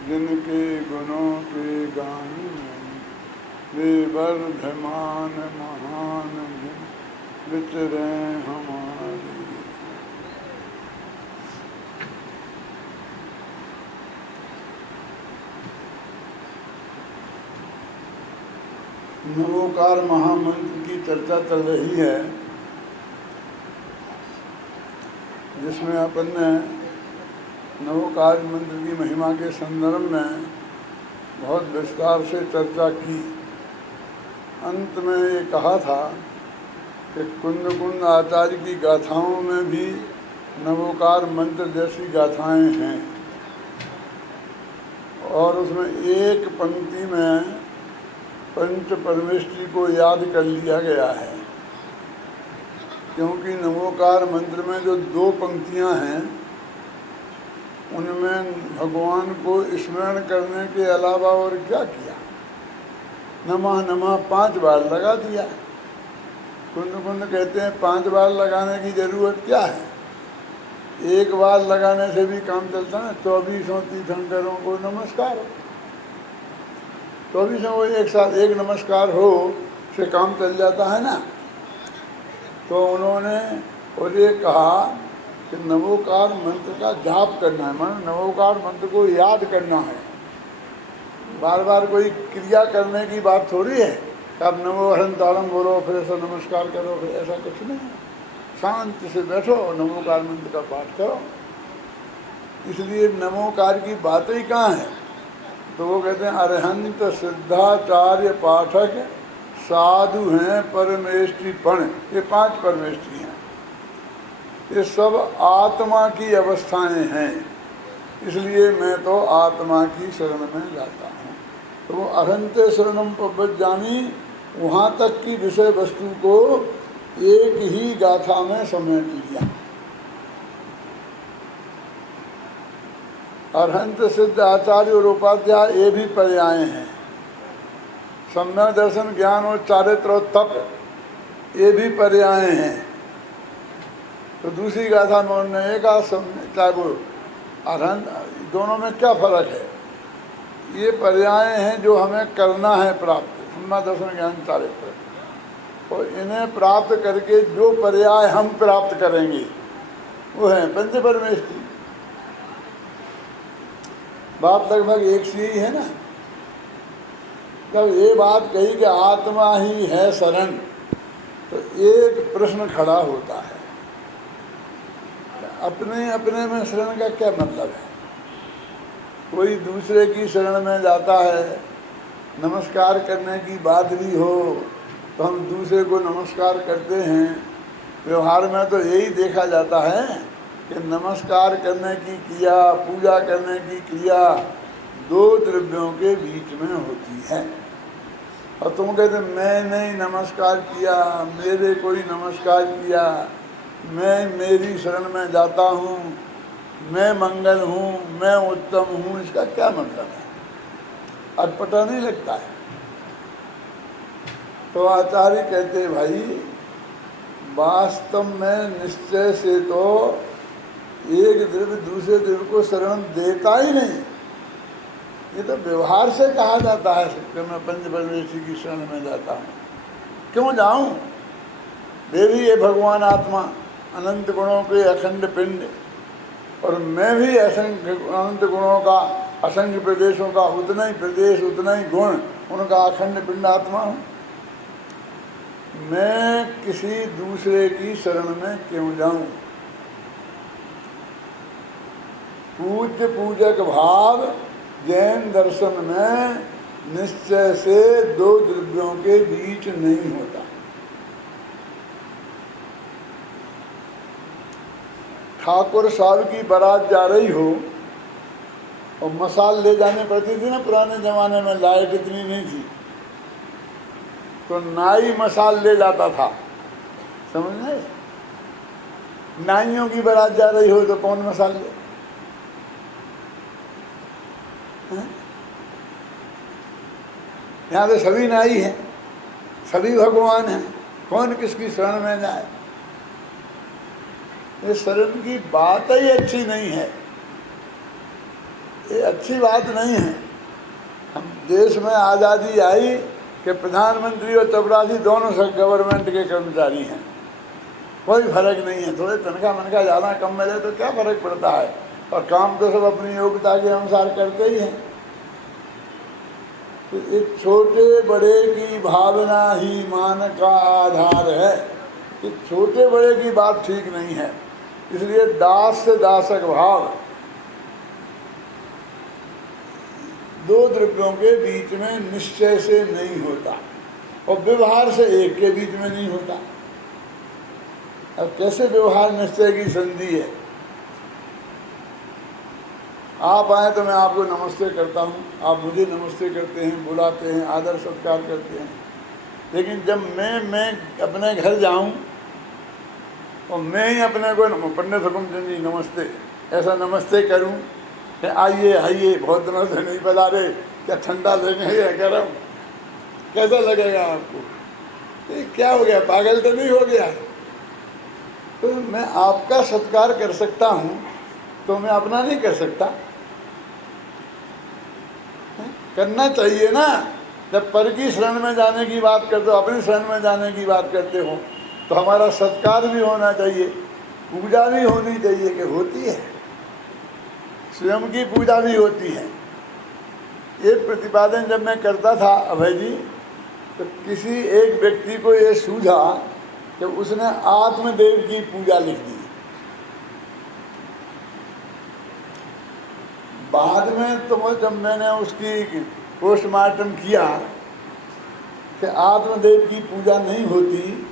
जिनके गुणों के गान में वे वर्धमान महान विचरे हमारे। नमोकार महामंत्र की चर्चा चल रही है, जिसमें अपन ने नवोकार मंत्र की महिमा के संदर्भ में बहुत विस्तार से चर्चा की। अंत में ये कहा था कि कुंद कुंद आचार्य की गाथाओं में भी नवोकार मंत्र जैसी गाथाएं हैं, और उसमें एक पंक्ति में पंच परमेष्टि को याद कर लिया गया है, क्योंकि नमोकार मंत्र में जो 2 पंक्तियां हैं उनमें भगवान को स्मरण करने के अलावा और क्या किया। नमः नमः 5 बार लगा दिया। कुंद कुंद कहते हैं 5 बार लगाने की जरूरत क्या है, 1 बार लगाने से भी काम चलता है। 24 तीर्थंकरों को नमस्कार हो, 24 को एक साथ एक नमस्कार हो से काम चल जाता है ना। तो उन्होंने और ये कहा कि नवोकार मंत्र का जाप करना है, मानो नवोकार मंत्र को याद करना है। बार बार कोई क्रिया करने की बात थोड़ी है कि आप नमो हरंतारम बोलो फिर ऐसा नमस्कार करो, फिर ऐसा कुछ नहीं है। शांति से बैठो और नमोकार मंत्र का पाठ करो। इसलिए नमोकार की बातें ही कहाँ है, तो वो कहते हैं अरहंत सिद्धाचार्य पाठक साधु हैं परमेष्टि पण। ये 5 परमेष्टि हैं, ये सब आत्मा की अवस्थाएं हैं। इसलिए मैं तो आत्मा की शरण में जाता हूँ। तो वो अरहंत शरणम पवज्जामि, वहाँ तक की विषय वस्तु को एक ही गाथा में समेट लिया। अरहंत सिद्ध आचार्य और उपाध्याय ये भी पर्याय हैं। सम्यक दर्शन ज्ञान और चारित्र और तप ये भी पर्याय हैं। तो दूसरी गाथा में उन्होंने एक चाहे वो अरहंत, दोनों में क्या फर्क है। ये पर्याय हैं जो हमें करना है प्राप्त, सम्यक दर्शन ज्ञान चारित्र, और इन्हें प्राप्त करके जो पर्याय हम प्राप्त करेंगे वो है पंच परमेष्टि। बात लगभग एक सी ही है ना। जब ये बात कही कि आत्मा ही है शरण, तो एक प्रश्न खड़ा होता है, अपने अपने में शरण का क्या मतलब है। कोई दूसरे की शरण में जाता है, नमस्कार करने की बात भी हो तो हम दूसरे को नमस्कार करते हैं। व्यवहार में तो यही देखा जाता है कि नमस्कार करने की क्रिया, पूजा करने की क्रिया 2 द्रव्यों के बीच में होती है। और तुम कहते मैं नहीं नमस्कार किया, मेरे कोई नमस्कार किया, मैं मेरी शरण में जाता हूँ, मैं मंगल हूँ, मैं उत्तम हूँ, इसका क्या मतलब है। अटपटा नहीं लगता है। तो आचार्य कहते भाई वास्तव में निश्चय से तो एक द्रव्य दूसरे द्रव्य को शरण देता ही नहीं। ये तो व्यवहार से कहा जाता है कि मैं पंच परमेष्टि की शरण में जाता हूँ। क्यों जाऊँ, वे भी ये भगवान आत्मा अनंत गुणों के अखंड पिंड, और मैं भी असंख्य अनंत गुणों का असंख्य प्रदेशों का उतना ही प्रदेश उतना ही गुण उनका अखंड पिंड आत्मा हूँ। मैं किसी दूसरे की शरण में क्यों जाऊँ। पूज्य पूजक भाव जैन दर्शन में निश्चय से 2 द्रव्यों के बीच नहीं होता। ठाकुर साहब की बारात जा रही हो और मसाल ले जाने पड़ती थी ना, पुराने जमाने में लाइट इतनी नहीं थी, तो नाई मसाल ले जाता था, समझ। नाइयों की बारात जा रही हो तो कौन मसाल ले। यहाँ तो सभी नाई हैं, सभी भगवान हैं, कौन किसकी शरण में जाए। ये शरण की बात ही अच्छी नहीं है। ये अच्छी बात नहीं है। हम देश में आज़ादी आई कि प्रधानमंत्री और चपरासी दोनों सब गवर्नमेंट के कर्मचारी हैं, कोई फर्क नहीं है। थोड़े तनख्वाह मनख्वाह ज़्यादा कम मिले तो क्या फ़र्क पड़ता है, और काम तो सब अपनी योग्यता के अनुसार करते ही हैं। तो एक छोटे बड़े की भावना ही मान का आधार है। कि छोटे बड़े की बात ठीक नहीं है। इसलिए दास से दासक भाव दो द्रव्यों के बीच में निश्चय से नहीं होता, और व्यवहार से एक के बीच में नहीं होता। अब कैसे व्यवहार निश्चय की संधि है? आप आए तो मैं आपको नमस्ते करता हूँ, आप मुझे नमस्ते करते हैं, बुलाते हैं, आदर सत्कार करते हैं। लेकिन जब मैं अपने घर जाऊँ और मैं ही अपने को पंडित हुकुमचंद जी नमस्ते ऐसा नमस्ते करूँ कि आइए आइए, बहुत दिनों से नहीं पधारे, क्या ठंडा देंगे या गर्म, कैसा लगेगा आपको? ये क्या हो गया, पागल तो नहीं हो गया? तो मैं आपका सत्कार कर सकता हूँ तो मैं अपना नहीं कर सकता? करना चाहिए ना। जब पर की शरण में जाने की बात करते हो, अपनी शरण में जाने की बात करते हो, तो हमारा सत्कार भी होना चाहिए, पूजा भी होनी चाहिए। कि होती है, स्वयं की पूजा भी होती है। ये प्रतिपादन जब मैं करता था अभय जी, तो किसी एक व्यक्ति को ये सूझा कि उसने आत्मदेव की पूजा लिख दी। बाद में तो जब मैंने उसकी पोस्टमार्टम किया कि आत्मदेव की पूजा नहीं होती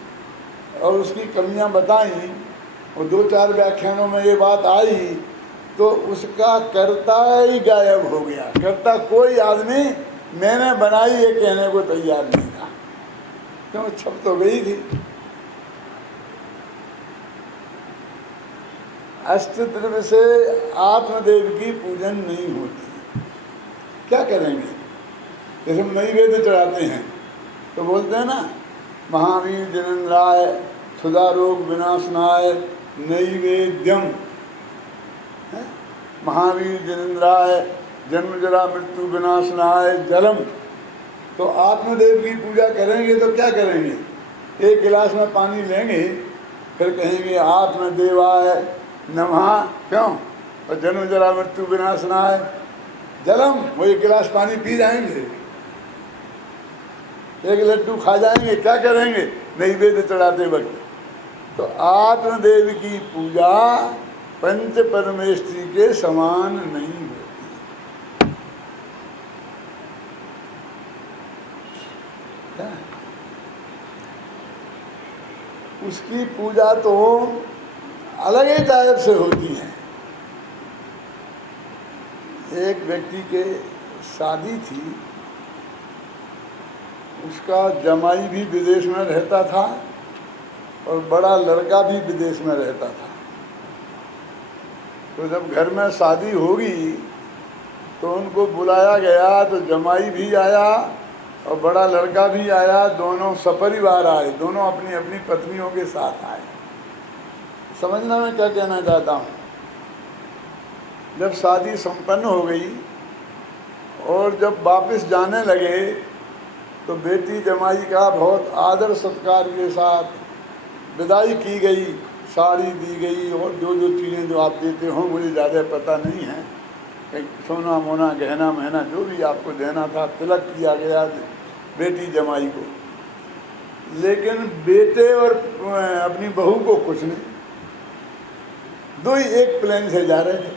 और उसकी कमियां बताई, और 2-4 व्याख्यानों में ये बात आई, तो उसका कर्ता ही गायब हो गया। कर्ता कोई आदमी मैंने बनाई ये कहने को तैयार नहीं था, क्यों? छप तो गई थी। अष्टद्रव्य से आत्मदेव की पूजन नहीं होती। क्या करेंगे? जैसे हम नैवेद्य चढ़ाते हैं तो बोलते हैं ना, महावीर जिनेन्द्राय क्षुधा रोग विनाशनाय नैवेद्यम, महावीर जिनेन्द्राय जन्म जरा मृत्यु विनाशनाय जलम। तो आत्मदेव की पूजा करेंगे तो क्या करेंगे? एक गिलास में पानी लेंगे, फिर कहेंगे आत्मदेवाय नमः, क्यों? और जन्म जरा मृत्यु विनाशनाय जलम, वो एक गिलास पानी पी जाएंगे, एक लड्डू खा जाएंगे, क्या करेंगे? नैवेद्य चढ़ाते वक्त। तो आत्मदेव की पूजा पंच परमेष्ठी के समान नहीं होती। क्या? उसकी पूजा तो अलग ही टाइप से होती है। एक व्यक्ति के शादी थी, उसका जमाई भी विदेश में रहता था और बड़ा लड़का भी विदेश में रहता था। तो जब घर में शादी होगी तो उनको बुलाया गया, तो जमाई भी आया और बड़ा लड़का भी आया, दोनों सपरिवार आए, दोनों अपनी अपनी पत्नियों के साथ आए। समझना मैं क्या कहना चाहता हूँ? जब शादी संपन्न हो गई और जब वापस जाने लगे तो बेटी जमाई का बहुत आदर सत्कार के साथ विदाई की गई, साड़ी दी गई, और जो जो चीज़ें जो आप देते हो मुझे ज़्यादा पता नहीं है, सोना मोना गहना महना जो भी आपको देना था, तिलक किया गया बेटी जमाई को। लेकिन बेटे और अपनी बहू को कुछ नहीं। दो ही एक प्लेन से जा रहे थे,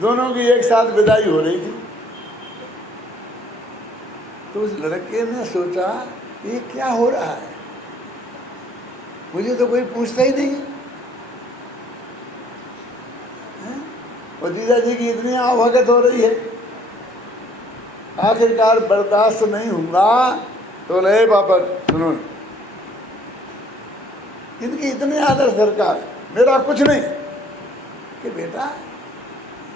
दोनों की एक साथ विदाई हो रही थी। तो उस लड़के ने सोचा ये क्या हो रहा है, मुझे तो कोई पूछता ही नहीं है। और जीजा जी की इतनी आवभगत हो रही है, आखिरकार बर्दाश्त नहीं होगा तो ले पापा सुनो, इनकी इतनी आदर सरकार, मेरा कुछ नहीं। कि बेटा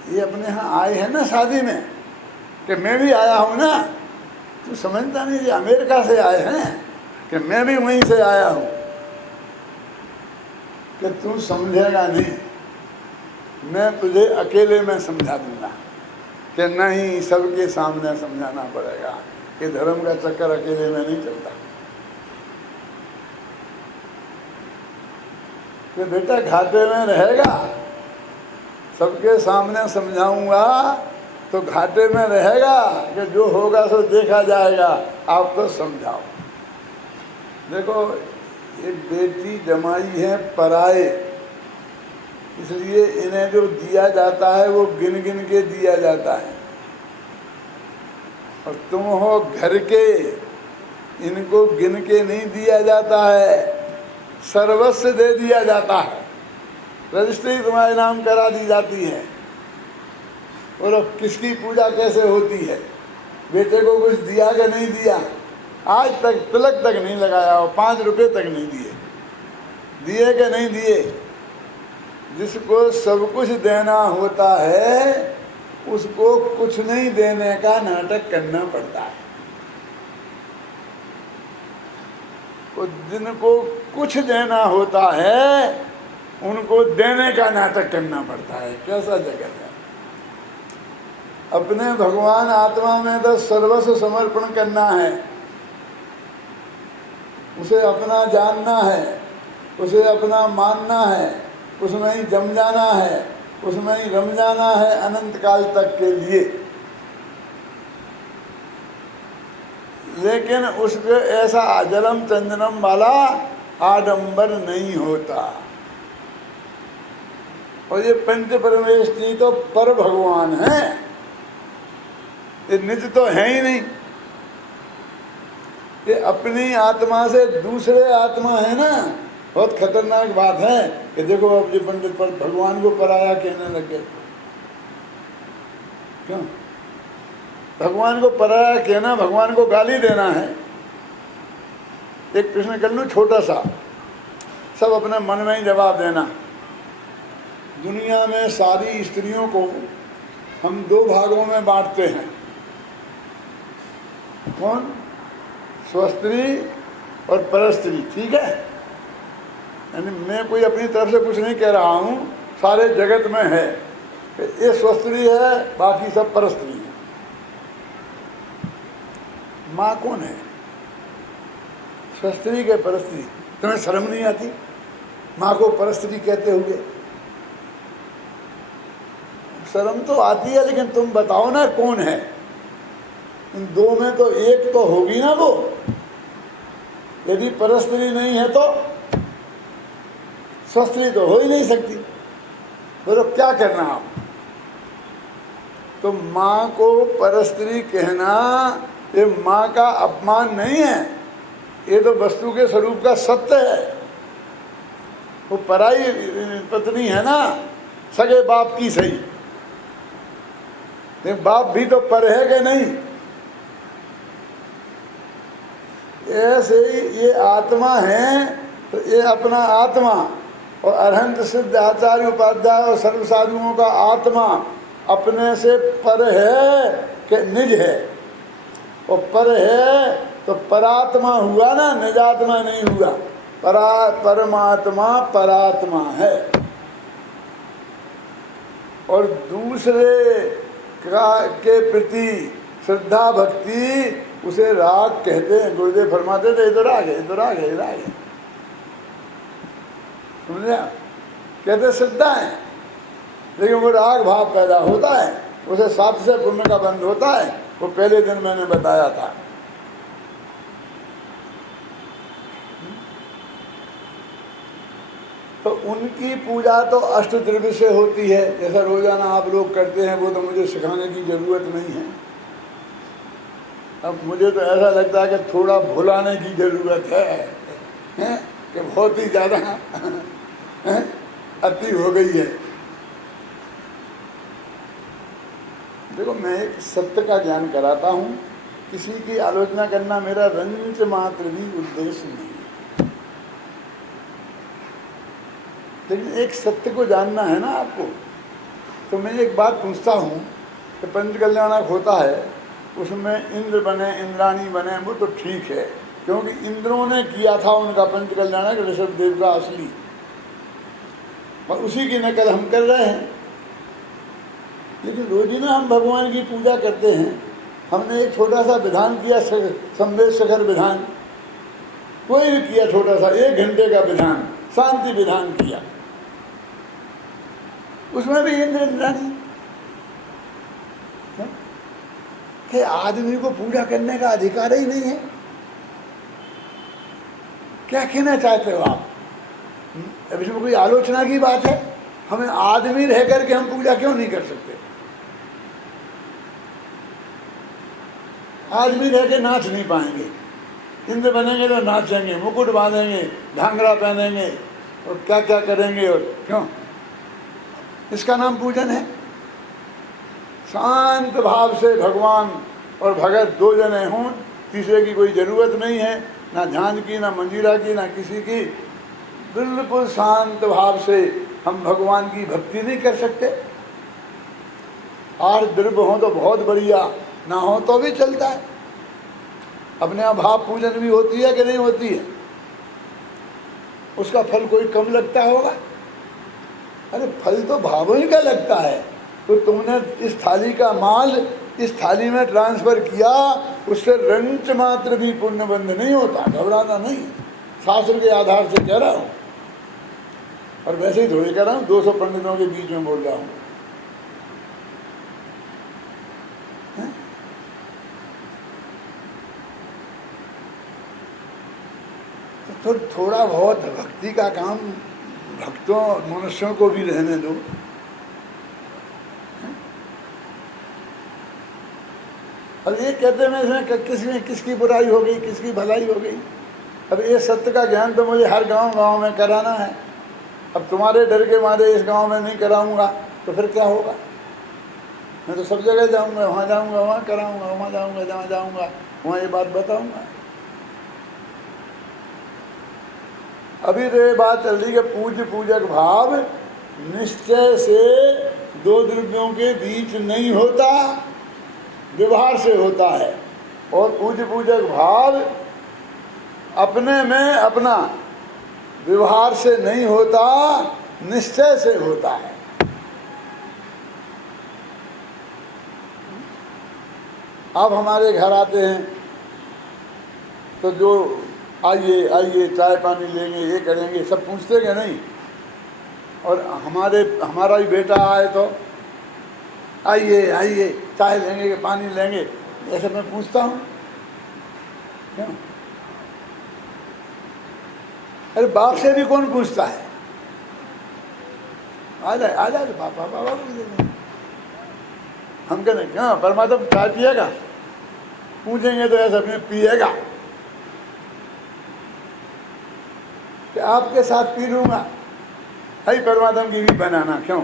ये अपने यहाँ आए हैं ना शादी में, कि मैं भी आया हूँ ना, तू समझता नहीं, ये अमेरिका से आए हैं कि मैं भी वहीं से आया हूँ, कि तू समझेगा नहीं, मैं तुझे अकेले में समझा दूंगा। कि नहीं, सबके सामने समझाना पड़ेगा कि धर्म का चक्कर अकेले में नहीं चलता। कि बेटा घाटे में रहेगा, सबके सामने समझाऊंगा तो घाटे में रहेगा कि जो होगा सो देखा जाएगा, आप तो समझाओ। देखो, एक बेटी जमाई है पराए, इसलिए इन्हें जो दिया जाता है वो गिन गिन के दिया जाता है, और तुम हो घर के, इनको गिन के नहीं दिया जाता है, सर्वस्व दे दिया जाता है। रजिस्ट्री तुम्हारे नाम करा दी जाती है। और अब किसकी पूजा कैसे होती है, बेटे को कुछ दिया कि नहीं दिया, आज तक तिलक तक नहीं लगाया हो, 5 रुपए तक नहीं दिए, दिए कि नहीं दिए। जिसको सब कुछ देना होता है उसको कुछ नहीं देने का नाटक करना पड़ता है। और जिनको कुछ देना होता है उनको देने का नाटक करना पड़ता है। कैसा जगत है। अपने भगवान आत्मा में तो सर्वस्व समर्पण करना है, उसे अपना जानना है, उसे अपना मानना है, उसमें ही जम जाना है, उसमें ही रम जाना है अनंत काल तक के लिए। लेकिन उसके ऐसा जलम चंदनम वाला आडंबर नहीं होता। और ये पंच परमेष्ठी तो पर भगवान है, ये निज तो है ही नहीं। ये अपनी आत्मा से दूसरे आत्मा है ना। बहुत खतरनाक बात है कि देखो अब ये पंडित पर भगवान को पराया कहने लग गए। क्यों? भगवान को पराया कहना, भगवान को गाली देना है। एक प्रश्न कर लूं छोटा सा, सब अपने मन में ही जवाब देना। दुनिया में सारी स्त्रियों को हम 2 भागों में बांटते हैं। कौन? स्वस्त्री और परस्त्री, ठीक है। यानी मैं कोई अपनी तरफ से कुछ नहीं कह रहा हूँ, सारे जगत में है ये स्वस्त्री है, बाकी सब परस्त्री है। माँ कौन है? स्वस्त्री के परस्त्री। तुम्हें शर्म नहीं आती माँ को परस्त्री कहते हुए? शर्म तो आती है, लेकिन तुम बताओ ना कौन है इन 2 में? तो एक तो होगी ना वो। यदि परस्त्री नहीं है तो स्वस्त्री तो हो ही नहीं सकती। बोलो क्या करना आप? तो माँ को परस्त्री कहना ये माँ का अपमान नहीं है, ये तो वस्तु के स्वरूप का सत्य है। वो पराई पत्नी है ना, सगे बाप की सही, लेकिन बाप भी तो पर है कि नहीं। ऐसे ही ये आत्मा है, तो ये अपना आत्मा और अरहंत सिद्ध आचार्य उपाध्याय और सर्व साधुओं का आत्मा अपने से पर है कि निज है। और पर है तो परात्मा हुआ ना, निजात्मा नहीं हुआ। परमात्मा परात्मा है। और दूसरे के प्रति श्रद्धा भक्ति उसे राग कहते हैं। गुरुदेव फरमाते थे इधर आ गए, इधर आ गए, इधर आ गए, समझा? कहते श्रद्धा है, लेकिन वो राग भाव पैदा होता है, उसे 7 से पुण्य का बंध होता है। वो पहले दिन मैंने बताया था। तो उनकी पूजा तो अष्टद्रव्य से होती है, जैसा रोजाना आप लोग करते हैं। वो तो मुझे सिखाने की जरूरत नहीं है। अब मुझे तो ऐसा लगता है कि थोड़ा भुलाने की जरूरत है कि बहुत ही ज़्यादा अति हो गई है। देखो, मैं एक सत्य का ज्ञान कराता हूँ, किसी की आलोचना करना मेरा रंच मात्र भी उद्देश्य नहीं है। लेकिन एक सत्य को जानना है ना आपको। तो मैं एक बात पूछता हूँ कि पंचकल्याणक होता है, उसमें इंद्र बने, इंद्राणी बने, वो तो ठीक है, क्योंकि इंद्रों ने किया था उनका पंचकल्याणक ऋषभ देव का असली, और उसी की नकल हम कर रहे हैं। लेकिन रोजीना हम भगवान की पूजा करते हैं। हमने एक छोटा सा विधान किया, संवेद शिखर विधान, कोई भी किया छोटा सा 1 घंटे का विधान, शांति विधान किया, उसमें भी इंद्र इंद्राणी कि आदमी को पूजा करने का अधिकार ही नहीं है। क्या कहना चाहते हो आप? अब इसमें कोई आलोचना की बात है? हमें आदमी रह करके हम पूजा क्यों नहीं कर सकते? आदमी रह के नाच नहीं पाएंगे, इंद्र बनेंगे तो नाचेंगे, मुकुट बांधेंगे, घाघरा पहनेंगे और क्या क्या करेंगे, और क्यों? इसका नाम पूजन है? शांत भाव से भगवान और भगत 2 जने हों, तीसरे की कोई ज़रूरत नहीं है, ना ध्यान की, ना मंजीरा की, ना किसी की। बिल्कुल शांत भाव से हम भगवान की भक्ति नहीं कर सकते? 8 द्रव्य हों तो बहुत बढ़िया, ना हो तो भी चलता है। अपने आप भाव पूजन भी होती है कि नहीं होती है? उसका फल कोई कम लगता होगा? अरे फल तो भावों ही का लगता है। तो तुमने इस थाली का माल इस थाली में ट्रांसफर किया, उससे रंच मात्र भी पुण्यबंध नहीं होता, घबराना नहीं। शास्त्र के आधार से कह रहा हूँ, और वैसे ही थोड़ी कह रहा हूँ, 200 पंडितों के बीच में बोल रहा हूँ। तो थोड़ा बहुत भक्ति का काम भक्तों मनुष्यों को भी रहने दो। अब ये कहते हैं इसमें किसकी बुराई हो गई, किसकी भलाई हो गई? अब ये सत्य का ज्ञान तो मुझे हर गांव में कराना है। अब तुम्हारे डर के मारे इस गांव में नहीं कराऊंगा तो फिर क्या होगा? मैं तो सब जगह जाऊंगा, वहाँ जाऊंगा वहाँ कराऊंगा, वहाँ जाऊंगा जहाँ जाऊंगा वहाँ ये बात बताऊंगा। अभी तो ये बात चल रही है, पूज्य पूजक भाव निश्चय से 2 द्रव्यों के बीच नहीं होता, व्यवहार से होता है। और पूज्य पूजक भाव अपने में अपना, व्यवहार से नहीं होता, निश्चय से होता है। आप हमारे घर आते हैं तो जो आइए आइए चाय पानी लेंगे, ये करेंगे, सब पूछते क्या नहीं? और हमारा ही बेटा आए तो आइए आइए चाय लेंगे कि पानी लेंगे, ऐसे मैं पूछता हूँ क्यों? अरे बाप से भी कौन पूछता है? आ जाए पापा बाबा को दे देंगे। हम कहते क्यों परमात्मा चाय पिएगा? पूछेंगे तो ऐसा अपने पिएगा कि आपके साथ पी लूँगा, है परमात्मा की भी बनाना क्यों?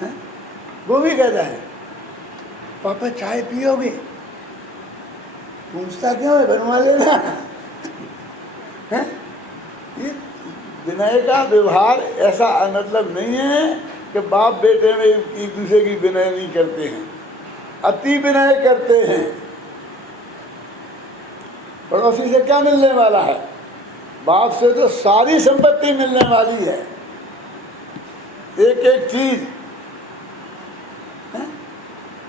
है? वो भी कहता है पापा चाय पियोगे? पूछता क्यों है? बनवा लेना है? ये विनय का व्यवहार ऐसा मतलब नहीं है कि बाप बेटे में एक दूसरे की विनय नहीं करते हैं, अति विनय करते हैं। पड़ोसी से क्या मिलने वाला है? बाप से तो सारी संपत्ति मिलने वाली है, एक एक चीज।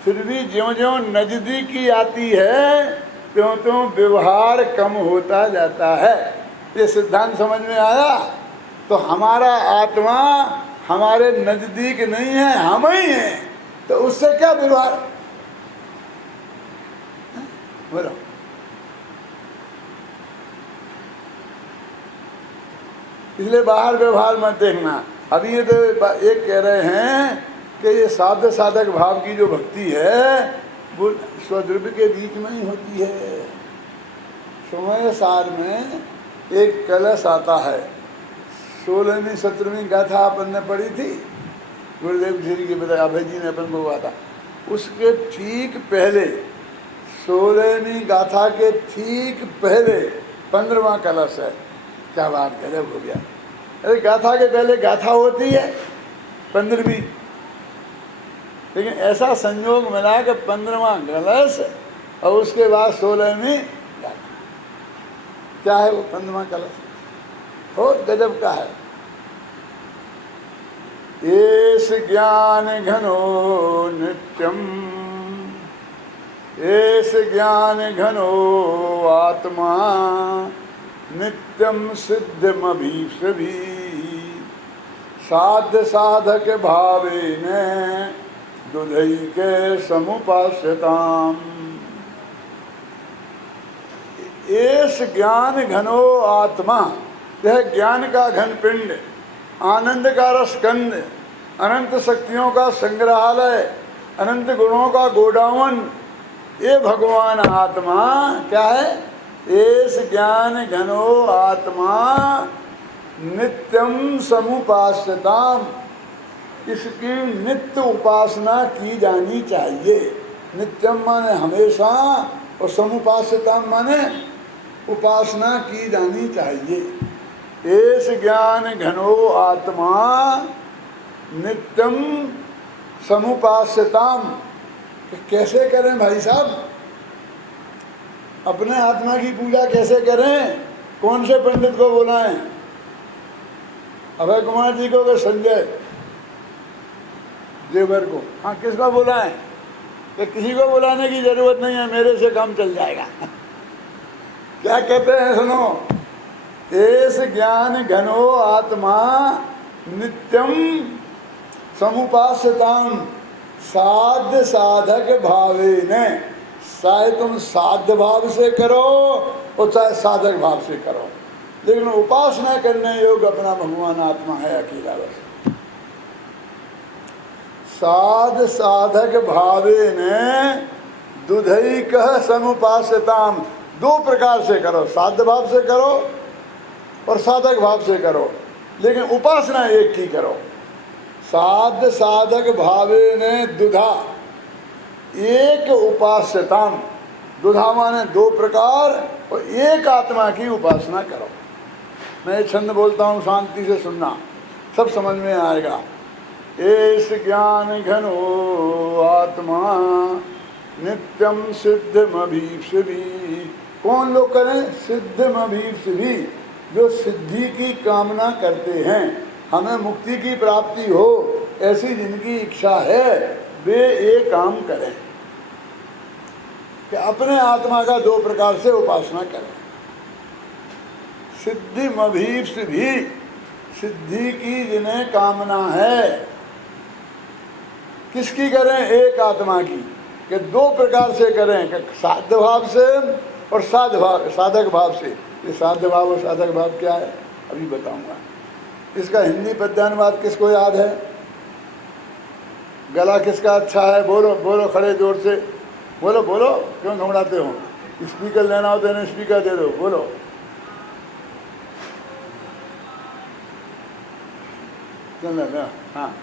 फिर भी ज्यों ज्यों नजदीकी आती है त्यों त्यों व्यवहार कम होता जाता है। ये सिद्धांत समझ में आया? तो हमारा आत्मा हमारे नजदीक नहीं है, हम ही हैं, तो उससे क्या व्यवहार? बोलो। इसलिए बाहर व्यवहार मत देखना। अभी ये तो एक कह रहे हैं कि ये साध्य साधक भाव की जो भक्ति है वो स्वद्रव्य के बीच में ही होती है। समय सार में एक कलश आता है, 16वीं 17वीं गाथा अपन ने पढ़ी थी, गुरुदेव जी के बताया, अभय जी ने अपन को हुआ था। उसके ठीक पहले 16वीं गाथा के ठीक पहले 15वां कलश है। क्या बात, गजब हो गया। अरे गाथा के पहले गाथा होती है 15वीं, लेकिन ऐसा संयोग मिला कि 15वां कलश और उसके बाद 16वीं गाथा। क्या है वो 15वां कलश? बहुत गजब का है। एष ज्ञान घनो नित्यम, एष ज्ञान घनो आत्मा नित्यम सिद्धमभीषभी साध्य साधक भावेन दुधैके समुपास्यताम्। एष ज्ञान घनो आत्मा, यह ज्ञान का घन पिंड, आनंद का रसकंद, अनंत शक्तियों का संग्रहालय, अनंत गुणों का गोडाउन, ये भगवान आत्मा क्या है? एष ज्ञान घनो आत्मा नित्यम समुपास्यताम, इसकी नित्य उपासना की जानी चाहिए। नित्यम माने हमेशा और समुपास्यताम माने उपासना की जानी चाहिए। एष ज्ञान घनो आत्मा नित्यम समुपास्यताम। कैसे करें भाई साहब? अपने आत्मा की पूजा कैसे करें? कौन से पंडित को बुलाएं? अभय कुमार जी को कि संजय देवर को? हाँ, किसको बुलाएं? कि किसी को बुलाने की जरूरत नहीं है, मेरे से काम चल जाएगा। क्या कहते हैं सुनो, एष ज्ञान घनो आत्मा नित्यम समुपास्यताम साध्य साधक भावेन। चाहे तुम साध्य भाव से करो और चाहे साधक भाव से करो, लेकिन उपासना करने योग्य अपना भगवान आत्मा है अकेला बस। साध साधक भावेन दुधैकः समुपास्यताम। दो प्रकार से करो, साध्य भाव से करो और साधक भाव से करो, लेकिन उपासना एक की करो। साध्य साधक भावेन दुधा एक उपास्यताम। दुधा माने दो प्रकार और एक आत्मा की उपासना करो। मैं छंद बोलता हूँ, शांति से सुनना, सब समझ में आएगा। एष ज्ञान घनो आत्मा नित्यम सिद्धमभीप्सिभी। कौन लोग करें? सिद्धमभीप्सिभी, जो सिद्धि की कामना करते हैं, हमें मुक्ति की प्राप्ति हो ऐसी जिनकी इच्छा है, वे ये काम करें कि अपने आत्मा का दो प्रकार से उपासना करें। सिद्धिमभीप्सिभी, सिद्धि की जिन्हें कामना है, किसकी करें? एक आत्मा की। कि दो प्रकार से करें, कि साध्य भाव से और साधक भाव से। ये साध्य भाव और साधक भाव क्या है अभी बताऊंगा। इसका हिंदी पद्यानुवाद किसको याद है? गला किसका अच्छा है? बोलो बोलो, खड़े जोर से बोलो बोलो, क्यों घबराते हो? स्पीकर लेना हो तो इन्हें स्पीकर दे दो, बोलो। चल, हाँ,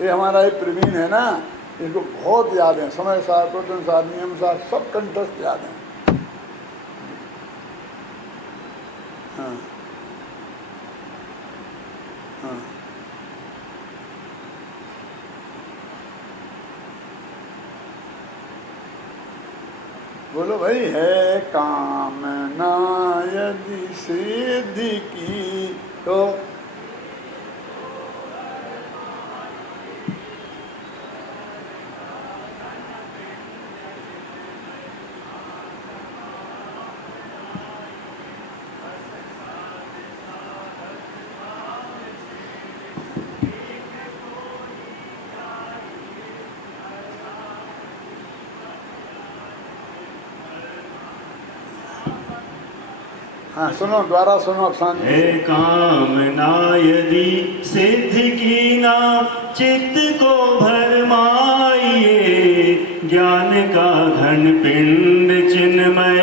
ये हमारा एक प्रवीण है ना, इसको बहुत याद है, समय सार, प्रवचन सार, नियम सार, सब कंठस्थ याद है। हाँ हाँ, बोलो भाई। है कामना यदि सिद्धि की तो हाँ सुनो, द्वारा सुनो, अब शांति। है कामना यदि सिद्ध की ना चित्त को भरमाइए, ज्ञान का घन पिंड चिन्मय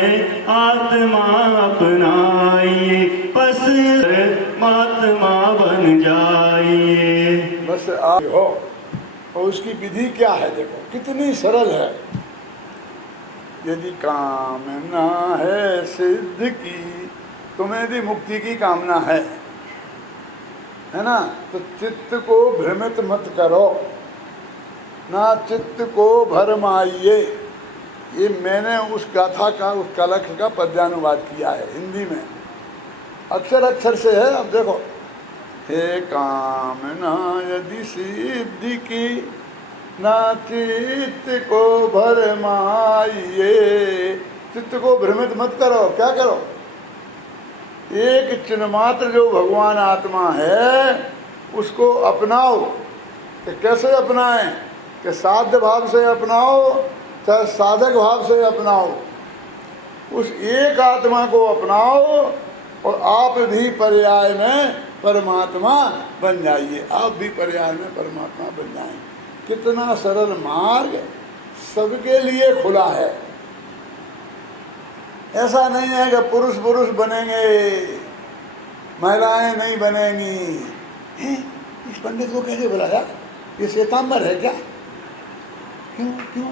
आत्मा अपनाइए, बस आत्मा बन जाइए। बस आप हो। और उसकी विधि क्या है देखो, कितनी सरल है। यदि कामना है सिद्ध की, तुम्हें यदि मुक्ति की कामना है ना, तो चित्त को भ्रमित मत करो, ना चित्त को भरमाइए। ये मैंने उस गाथा का, उस कलश का पद्यानुवाद किया है हिंदी में, अक्षर अक्षर से है। अब देखो, हे कामना यदि सिद्धि की, ना चित्त को भरमाइए। चित्त को भ्रमित मत करो। क्या करो? एक चिन्ह मात्र जो भगवान आत्मा है उसको अपनाओ। कि कैसे अपनाएं? कि साध्य भाव से अपनाओ चाहे साधक भाव से अपनाओ, उस एक आत्मा को अपनाओ और आप भी पर्याय में परमात्मा बन जाइए। आप भी पर्याय में परमात्मा बन जाएं। कितना सरल मार्ग सबके लिए खुला है। ऐसा नहीं है कि पुरुष पुरुष बनेंगे, महिलाएं नहीं बनेंगी। इस पंडित को कैसे बुलाया? ये श्वेतांबर है क्या? क्यों?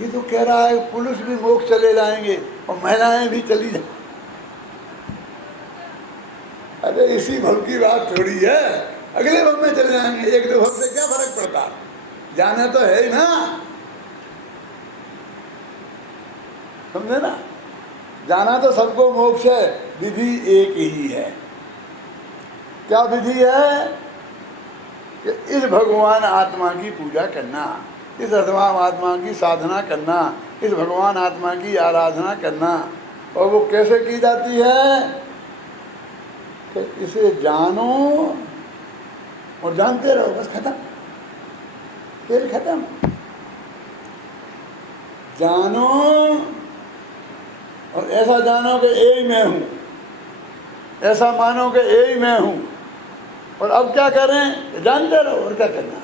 ये तो कह रहा है पुरुष भी मोक्ष चले जाएंगे और महिलाएं भी चली जाएंगी। अरे इसी भव की बात थोड़ी है, अगले भव में चले जाएंगे। एक दो भव से क्या फर्क पड़ता? जाना तो है ही ना, समझे ना? जाना तो सबको मोक्ष है, विधि एक ही है। क्या विधि है? कि इस भगवान आत्मा की पूजा करना, इस आत्मा की साधना करना, इस भगवान आत्मा की आराधना करना। और वो कैसे की जाती है? कि इसे जानो और जानते रहो, बस खत्म, खेल खत्म। जानो और ऐसा जानो कि यही मैं हूँ, ऐसा मानो कि यही मैं हूँ। और अब क्या करें? जानते रहो, और क्या करना?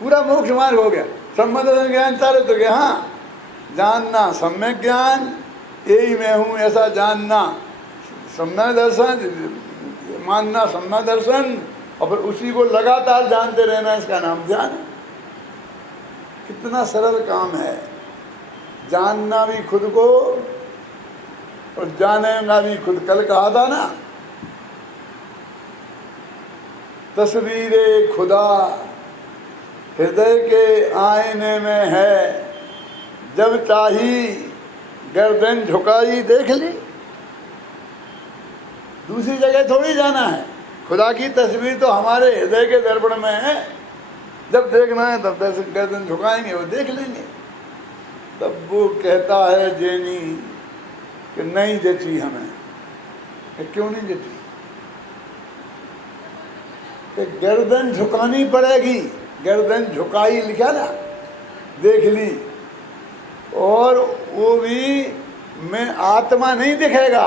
पूरा मोक्ष मार्ग हो गया। सम्यक दर्शन ज्ञान तारे तो गया। हाँ, जानना सम्यक ज्ञान, यही मैं हूँ ऐसा जानना सम्यक दर्शन, मानना सम्यक दर्शन, और फिर उसी को लगातार जानते रहना, इसका नाम ध्यान है। कितना सरल काम है। जानना भी खुद को और जानेगा भी खुद। कल कहा था ना, तस्वीरे खुदा हृदय के आईने में है, जब चाही गर्दन झुकाई देख ली। दूसरी जगह थोड़ी जाना है। खुदा की तस्वीर तो हमारे हृदय के दर्पण में है। जब देखना है तब गर्दन झुकाएंगे, वो देख लेंगे। तब वो कहता है जैनी कि नहीं जची हमें। क्यों नहीं जची? कि गर्दन झुकानी पड़ेगी। गर्दन झुकाई लिखा ना, देख ली। और वो भी मैं आत्मा नहीं दिखेगा,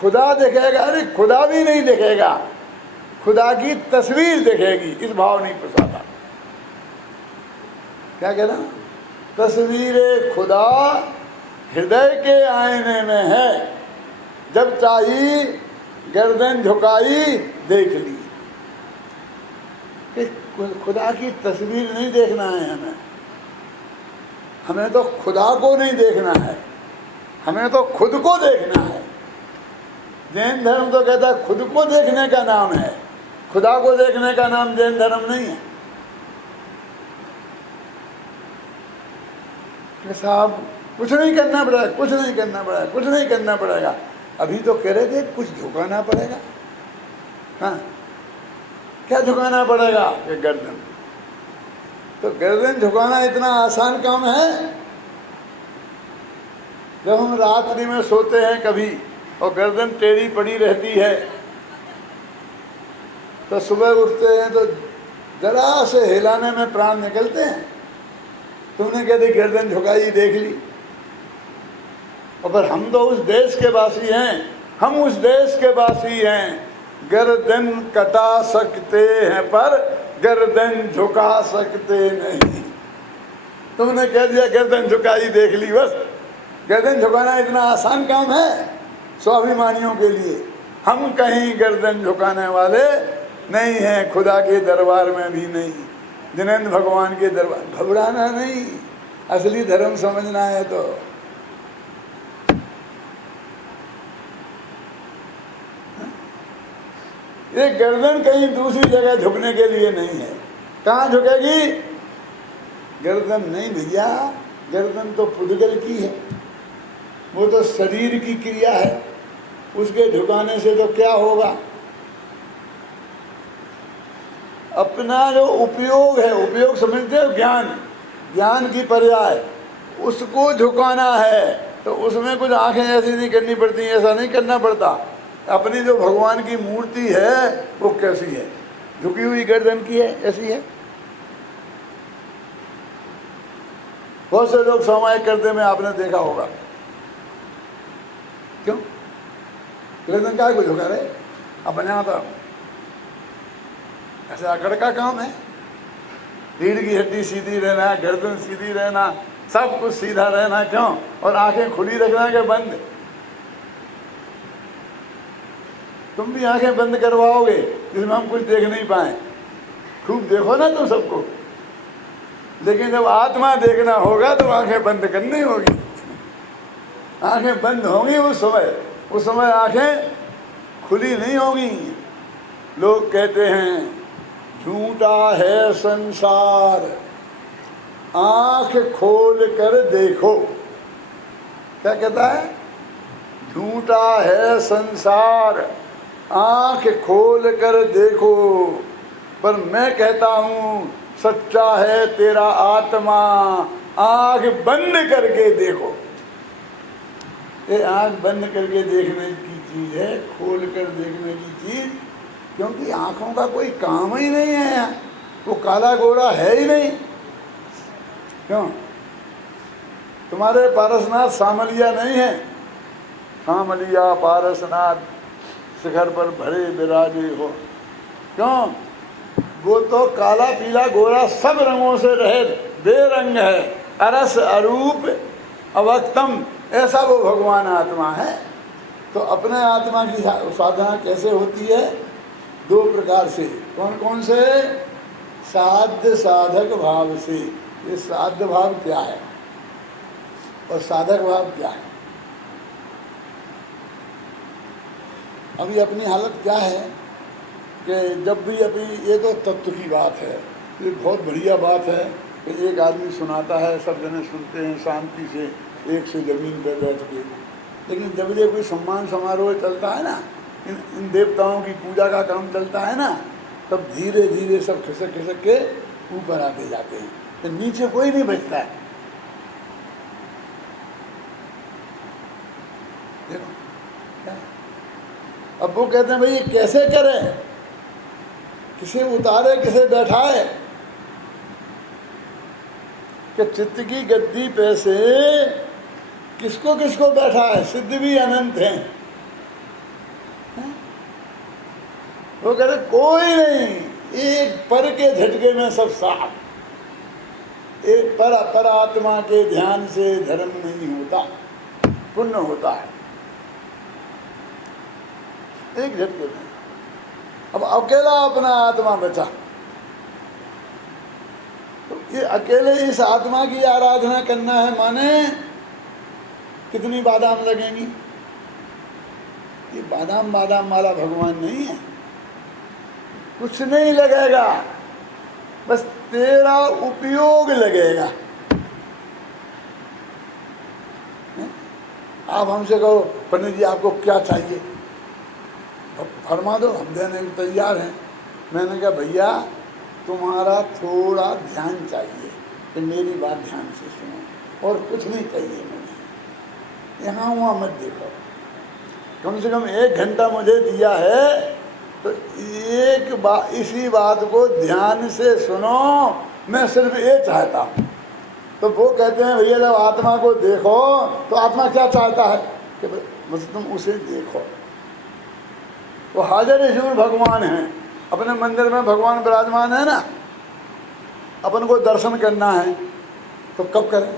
खुदा दिखेगा। अरे खुदा भी नहीं दिखेगा, खुदा की तस्वीर दिखेगी। इस भाव नहीं पसाता। क्या कहना? तस्वीरे खुदा हृदय के आईने में है, जब चाही गर्दन झुकाई देख ली। कि खुदा की तस्वीर नहीं देखना है हमें। हमें तो खुदा को नहीं देखना है, हमें तो खुद को देखना है। जैन धर्म तो कहता है खुद को देखने का नाम है, खुदा को देखने का नाम जैन धर्म नहीं है। साहब कुछ नहीं करना पड़ेगा, कुछ नहीं करना पड़ेगा, कुछ नहीं करना पड़ेगा। अभी तो कह रहे थे कुछ झुकाना पड़ेगा। हाँ, क्या झुकाना पड़ेगा? कि गर्दन। तो गर्दन झुकाना इतना आसान काम है? जब हम रात्रि में सोते हैं कभी और गर्दन टेढ़ी पड़ी रहती है, तो सुबह उठते हैं तो जरा से हिलाने में प्राण निकलते हैं। तुमने कहते गर्दन झुकाई देख ली। और पर हम तो उस देश के वासी हैं, हम उस देश के वासी हैं। गर्दन कटा सकते हैं पर गर्दन झुका सकते नहीं। तुमने कह दिया गर्दन झुकाई देख ली, बस। गर्दन झुकाना इतना आसान काम है स्वाभिमानियों के लिए। हम कहीं गर्दन झुकाने वाले नहीं हैं, खुदा के दरबार में भी नहीं, जिनेंद्र भगवान के दरबार। घबराना नहीं, असली धर्म समझना है तो। ये गर्दन कहीं दूसरी जगह झुकने के लिए नहीं है। कहाँ झुकेगी? गर्दन नहीं भैया, गर्दन तो पुद्गल की है, वो तो शरीर की क्रिया है। उसके झुकाने से तो क्या होगा? अपना जो उपयोग है, उपयोग समझते हो, ज्ञान, ज्ञान की पर्याय, उसको झुकाना है। तो उसमें कुछ आंखें ऐसी नहीं करनी पड़ती, ऐसा नहीं करना पड़ता। अपनी जो भगवान की मूर्ति है वो कैसी है? झुकी हुई गर्दन की है, ऐसी है। बहुत से लोग सामायिक करते में आपने देखा होगा, क्यों गर्दन का को झुका रहे? अपने यहाँ तो ऐसे अकड़ का काम है, रीढ़ की हड्डी सीधी रहना, गर्दन सीधी रहना, सब कुछ सीधा रहना, क्यों? और आंखें खुली रखना कि बंद? तुम भी आंखें बंद करवाओगे जिसमें हम कुछ देख नहीं पाए। खूब देखो ना तुम सबको, लेकिन जब आत्मा देखना होगा तो आंखें बंद करनी होगी। आंखें बंद होंगी उस समय आंखें खुली नहीं होगी। लोग कहते हैं झूठा है संसार, आंख खोल कर देखो। क्या कहता है? झूठा है संसार, आंख खोल कर देखो। पर मैं कहता हूं सच्चा है तेरा आत्मा, आंख बंद करके देखो। ये आंख बंद करके देखने की चीज है, खोल कर देखने की चीज, क्योंकि आंखों का कोई काम ही नहीं है। वो काला गोरा है ही नहीं। क्यों? तुम्हारे पारसनाथ सामलिया नहीं है? सामलिया पारसनाथ शिखर पर भरे विराजे हो। क्यों? वो तो काला पीला गोरा सब रंगों से रहे, बेरंग है, अरस अरूप अवक्तम, ऐसा वो भगवान आत्मा है। तो अपने आत्मा की साधना कैसे होती है? दो प्रकार से। कौन कौन से? साध्य साधक भाव से। ये साध्य भाव क्या है और साधक भाव क्या है? अभी अपनी हालत क्या है कि जब भी अभी, ये तो तत्व की बात है, ये बहुत बढ़िया बात है कि एक आदमी सुनाता है, सब जने सुनते हैं शांति से, एक से ज़मीन पर बैठ के। लेकिन जब ये कोई सम्मान समारोह चलता है ना, इन देवताओं की पूजा का काम चलता है ना, तब धीरे धीरे सब खिसक खिसक के ऊपर आते जाते हैं, तो नीचे कोई नहीं बचता है। देखो क्या? अब वो कहते हैं भाई ये कैसे करें, किसे उतारे किसे बैठाए? कि चित्त की गद्दी पे से किसको किसको बैठा है? सिद्ध भी अनंत हैं। वो कह रहे कोई नहीं, एक पर के झटके में सब साफ। एक पर आत्मा के ध्यान से धर्म नहीं होता, पुण्य होता है एक झटके में। अब अकेला अपना आत्मा बचा, तो ये अकेले इस आत्मा की आराधना करना है, माने कितनी बादाम लगेंगी? ये बादाम वाला भगवान नहीं है, कुछ नहीं लगेगा, बस तेरा उपयोग लगेगा। आप हमसे कहो पंडित जी आपको क्या चाहिए, फरमा दो, हम देने को तैयार हैं। मैंने कहा भैया तुम्हारा थोड़ा ध्यान चाहिए कि मेरी बात ध्यान से सुनो, और कुछ नहीं चाहिए मुझे। यहाँ वहाँ मत देखो, कम से कम 1 घंटा मुझे दिया है, तो इसी बात को ध्यान से सुनो, मैं सिर्फ ये चाहता हूँ। तो वो कहते हैं भैया जब आत्मा को देखो तो आत्मा क्या चाहता है कि बस तुम उसे देखो। वो हाजिर हुजूर भगवान हैं, अपने मंदिर में भगवान विराजमान है ना, अपन को दर्शन करना है तो कब करें?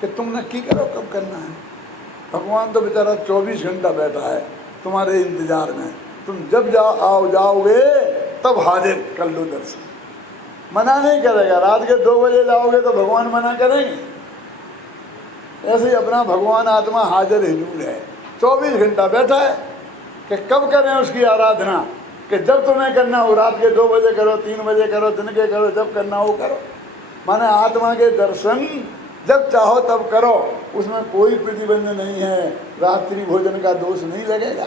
कि तुम नक्की करो कब करना है। भगवान तो बेचारा 24 घंटा बैठा है तुम्हारे इंतजार में, तुम जब जाओगे तब हाजिर कर लो दर्शन। मना नहीं करेगा, रात के 2 बजे जाओगे तो भगवान मना करेंगे? ऐसे ही अपना भगवान आत्मा हाजिर हुजूर है, 24 घंटा बैठा है कि कब करें उसकी आराधना, कि जब तुम्हें करना हो, रात के 2 बजे करो, 3 बजे करो, दिन के करो, जब करना हो करो। माने आत्मा के दर्शन जब चाहो तब करो, उसमें कोई प्रतिबंध नहीं है, रात्रि भोजन का दोष नहीं लगेगा।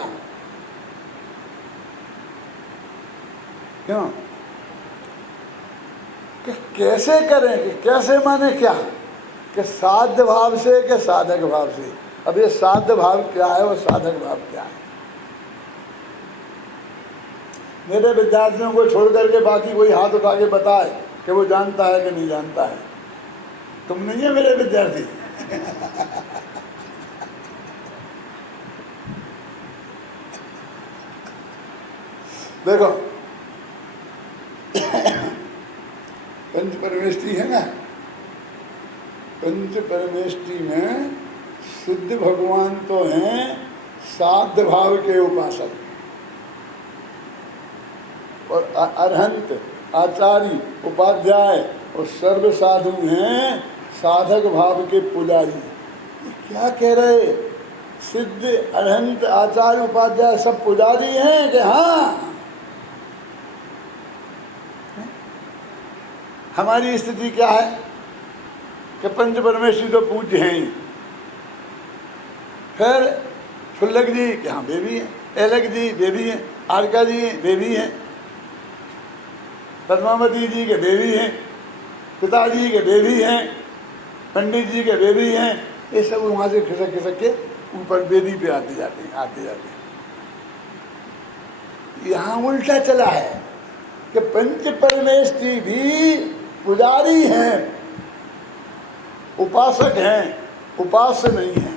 क्यों? कि कैसे करें, कि कैसे माने क्या, कि साध्य भाव से कि साधक भाव से। अब ये साध्य भाव क्या है और साधक भाव क्या है? मेरे विद्यार्थियों को छोड़ करके बाकी कोई हाथ उठा के बताए कि वो जानता है कि नहीं जानता है। तुम नहीं है मेरे विद्यार्थी। देखो पंच परमेष्टि है ना, पंच परमेष्टि में सिद्ध भगवान तो हैं साध्य भाव के उपासक, और अरहंत आचार्य उपाध्याय और सर्व साधु हैं साधक भाव के पुजारी। ये क्या कह रहे? सिद्ध अरहंत आचार्य उपाध्याय सब पुजारी हैं कि हाँ? हमारी स्थिति क्या है कि पंच परमेश्वरी तो पूज्य हैं ही, फिर फुल्लक जी कि हाँ वे भी हैं, एलक जी वे भी हैं, आरका जी वे भी हैं, पद्मावती जी के वे भी हैं, पिताजी के वे भी हैं, पंडित जी के वे भी हैं। ये सब वहाँ से खिसक खिसक के ऊपर वेदी पे आते जाते हैं। यहाँ उल्टा चला है कि पंच परमेष्टि भी पुजारी हैं, उपासक हैं, उपास्य नहीं हैं।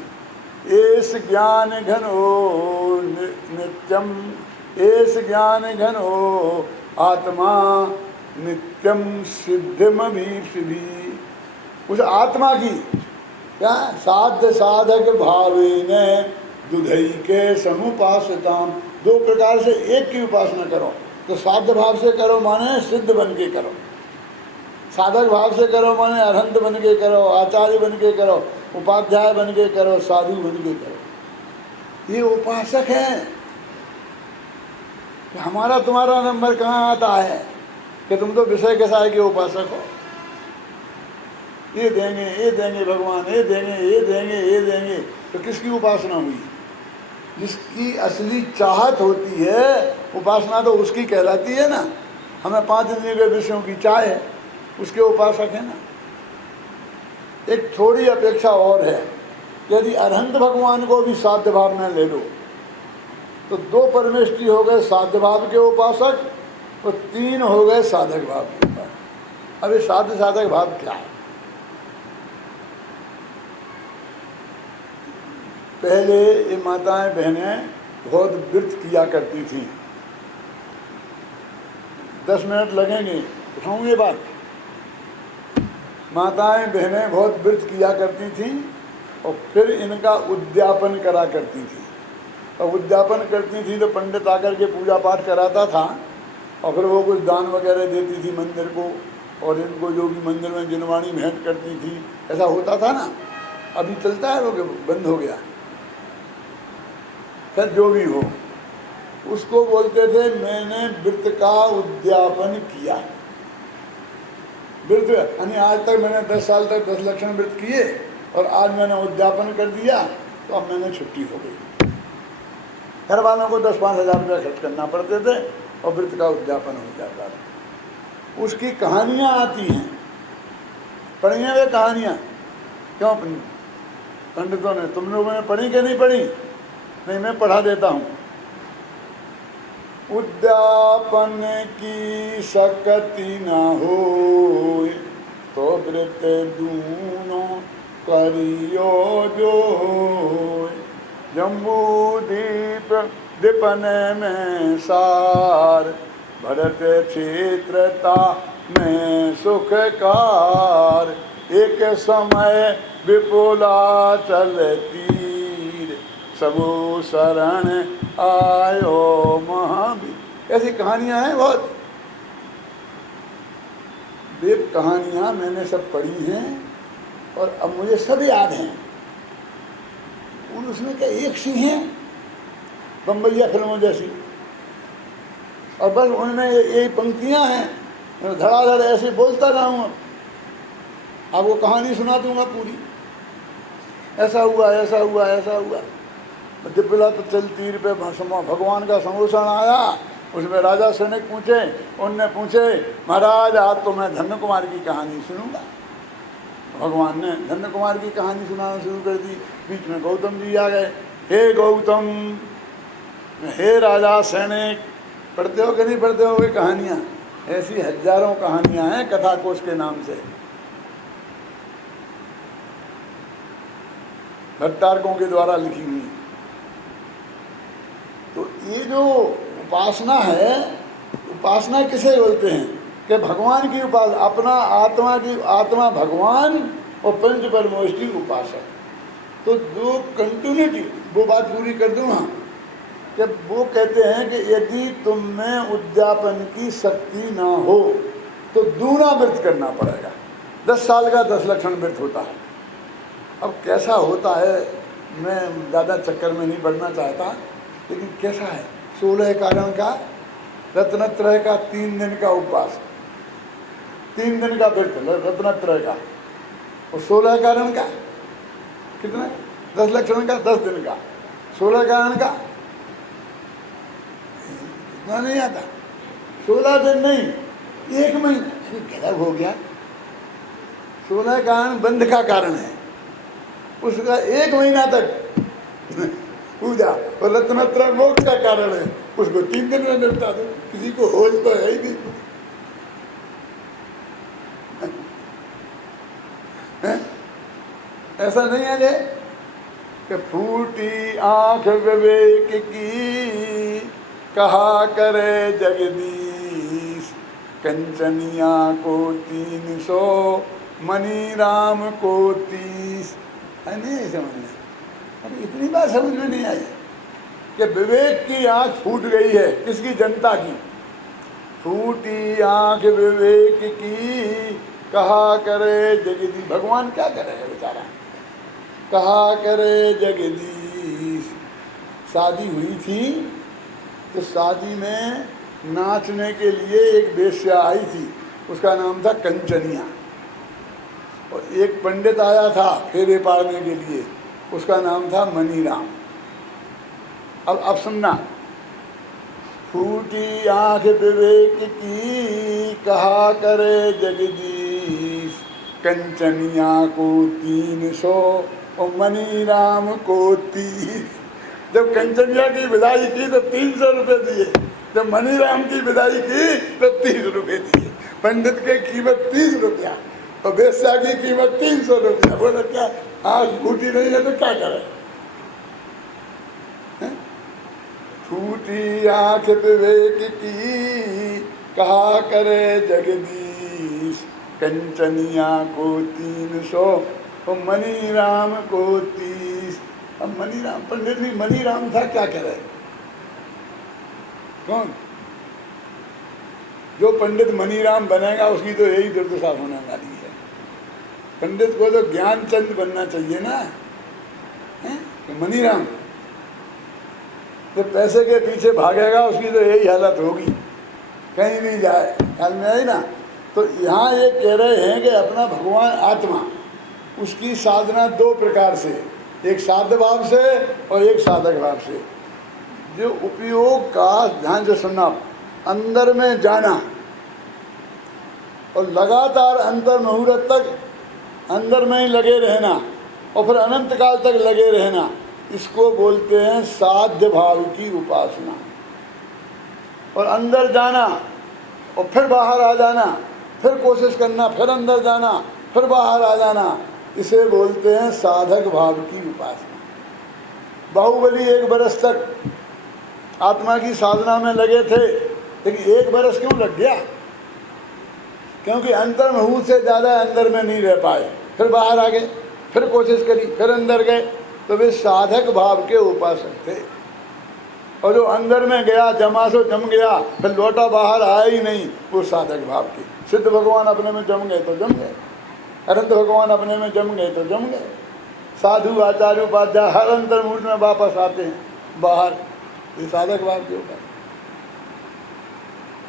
एस ज्ञान घनो नित्यम, एस ज्ञान घनो आत्मा नित्यम सिद्धिमभीषिभी। उस आत्मा की क्या साध्य साधक भावेन दुधैके समुपासताम, दो प्रकार से एक की उपासना करो। तो साध्य भाव से करो माने सिद्ध बन के करो, साधक भाव से करो माने अरहंत बन के करो, आचार्य बन के करो, उपाध्याय बन के करो, साधु बन के करो। ये उपासक हैं। हमारा तुम्हारा नंबर कहाँ आता है कि तुम तो विषय कसाय के उपासक हो। ये देंगे भगवान, ये देंगे, तो किसकी उपासना हुई? जिसकी असली चाहत होती है, उपासना तो उसकी कहलाती है ना। हमें 5 इंद्रियों के विषयों की चाह है, उसके उपासक है ना। एक थोड़ी अपेक्षा और है, यदि अरहंत भगवान को भी साध्य भाव में ले लो तो 2 परमेष्टि हो गए साध्य भाव के उपासक और 3 हो गए साधक भाव के उपासक। अब ये साध्य साधक भाव क्या है? पहले ये माताएं बहनें बहुत व्रत किया करती थीं। 10 मिनट लगेंगे, उठाऊँ ये बात। माताएं बहनें बहुत व्रत किया करती थीं और फिर इनका उद्यापन करा करती थी। और उद्यापन करती थी तो पंडित आकर के पूजा पाठ कराता था और फिर वो कुछ दान वगैरह देती थी मंदिर को, और इनको जो भी मंदिर में जिनवाणी भेंट करती थी, ऐसा होता था ना। अभी चलता है वो कि बंद हो गया। फिर जो भी हो, उसको बोलते थे मैंने व्रत का उद्यापन किया। व्रत यानी आज तक मैंने 10 साल तक 10 लक्षण व्रत किए और आज मैंने उद्यापन कर दिया तो अब मैंने छुट्टी हो गई। घर वालों को 10-5 हज़ार रुपये खर्च करना पड़ते थे और व्रत का उद्यापन हो जाता था। उसकी कहानियाँ आती हैं, पढ़ी हैं वे कहानियाँ? क्यों पंडितों ने, तुम लोगों ने पढ़ी कि नहीं पढ़ी? नहीं, मैं पढ़ा देता हूँ। उद्यापन की सकती न हो तो व्रत दूनो करियो जो, जम्बू दीप दीपन में सार, भरत क्षेत्रता में सुखकार, एक समय विपुला चलती सबो शरण आयो महावीर। ऐसी कहानियाँ हैं बहुत। वे कहानियाँ मैंने सब पढ़ी हैं और अब मुझे सब याद हैं। उसमें क्या एक सी हैं बम्बैया फिल्मों जैसी, और बस उनमें यही पंक्तियाँ हैं, धड़ाधड़ ऐसे बोलता रहूँ। आपको कहानी सुना दूंगा पूरी, ऐसा हुआ ऐसा हुआ ऐसा हुआ। दिव्यला तो चल तीर पे भगवान का समोषण आया, उसमें राजा सैनिक पूछे, उनने पूछे महाराज आज तो मैं धन्य कुमार की कहानी सुनूंगा। भगवान ने धन्य कुमार की कहानी सुनाना शुरू कर दी। बीच में गौतम जी आ गए, हे गौतम, हे राजा सैनिक, पढ़ते हो कि नहीं पढ़ते हो वे कहानियाँ? ऐसी हजारों कहानियाँ हैं कथा कोश के नाम से, भट्टारकों के द्वारा लिखी हुई। तो ये जो उपासना है, उपासना किसे बोलते हैं कि भगवान की उपासना, अपना आत्मा की, आत्मा भगवान और पंच परमोष्टि उपासक। तो जो कंटिन्यूटी, वो बात पूरी कर दूँ हाँ, कि वो कहते हैं कि यदि तुम में उद्यापन की शक्ति ना हो तो दूना व्रत करना पड़ेगा। 10 साल का 10 लक्षण व्रत होता है। अब कैसा होता है, मैं ज़्यादा चक्कर में नहीं पड़ना चाहता, लेकिन कैसा है, 16 कारण का, रत्नत्रय का 3 दिन का उपवास, 3 दिन का व्रत रत्नत्रय का, और 16 कारण का कितना, 10 लक्षण का 10 दिन का, 16 कारण का इतना नहीं आता, 16 दिन नहीं, 1 महीना। अरे गलत हो गया, 16 कारण बंध का कारण है, उसका 1 महीना तक पूजा, और रत्नत्रय मोक्ष का कारण है, उसको 3 दिन में निपटा दो। किसी को होश तो है ही नहीं। ऐसा नहीं है जे कि फूटी आंख विवेक की, कहा करे जगदीश, कंचनिया को 300 मनी राम को 30। नहीं समझ में, अरे इतनी बात समझ में नहीं आई कि विवेक की आंख फूट गई है, किसकी, जनता की। फूटी आंख विवेक की, कहा करे जगदीश, भगवान क्या करे है बेचारा, कहा करे जगदीश। शादी हुई थी तो शादी में नाचने के लिए एक वेश्या आई थी, उसका नाम था कंचनिया, और एक पंडित आया था फेरे पाड़ने के लिए, उसका नाम था मनीराम। अब सुनना, फूटी आंख विवेक की, कहा करे जगदीश, कंचनिया को 300 और मनीराम को 30। जब कंचनिया की विदाई की तो 300 रुपये दिए, जब मनीराम की विदाई की तो 30 रुपये दिए। पंडित की कीमत 30 रुपया और वेश्या की कीमत 300 रुपया। बोला क्या आँख फूटी नहीं है तो क्या करे? फूटी आँख विवेक की, कहा करे जगदीश, कंचनिया को 300 और मनीराम को 30। अब मनीराम, पंडित भी मनीराम था, क्या करे? कौन? जो पंडित मनीराम बनेगा उसकी तो यही दुर्दशा होने वाली है। पंडित को तो ज्ञानचंद बनना चाहिए ना, तो मनीराम तो पैसे के पीछे भागेगा, उसकी तो यही हालत होगी, कहीं भी जाए। ख्याल में आई ना? तो यहाँ ये कह रहे हैं कि अपना भगवान आत्मा, उसकी साधना 2 प्रकार से, एक साध्य भाव से और एक साधक भाव से। जो उपयोग का ध्यान से सुनना, अंदर में जाना और लगातार अंतर मुहूर्त तक अंदर में ही लगे रहना और फिर अनंत काल तक लगे रहना, इसको बोलते हैं साध्य भाव की उपासना। और अंदर जाना और फिर बाहर आ जाना, फिर कोशिश करना, फिर अंदर जाना, फिर बाहर आ जाना, इसे बोलते हैं साधक भाव की उपासना। बाहुबली 1 बरस तक आत्मा की साधना में लगे थे, लेकिन 1 बरस क्यों लग गया? क्योंकि अंतर मुहूर्त से ज़्यादा अंदर में नहीं रह पाए, फिर बाहर आ गए, फिर कोशिश करी, फिर अंदर गए, तो वे साधक भाव के उपासक थे। और जो अंदर में गया, जमा सो जम गया, फिर लौटा बाहर आया ही नहीं, वो साधक भाव के। सिद्ध भगवान अपने में जम गए तो जम गए, अनंत भगवान अपने में जम गए तो जम गए। साधु आचार्य उपाध्याय हर अंतर मुहूर्त में वापस आते हैं बाहर, ये साधक भाव के ऊपर।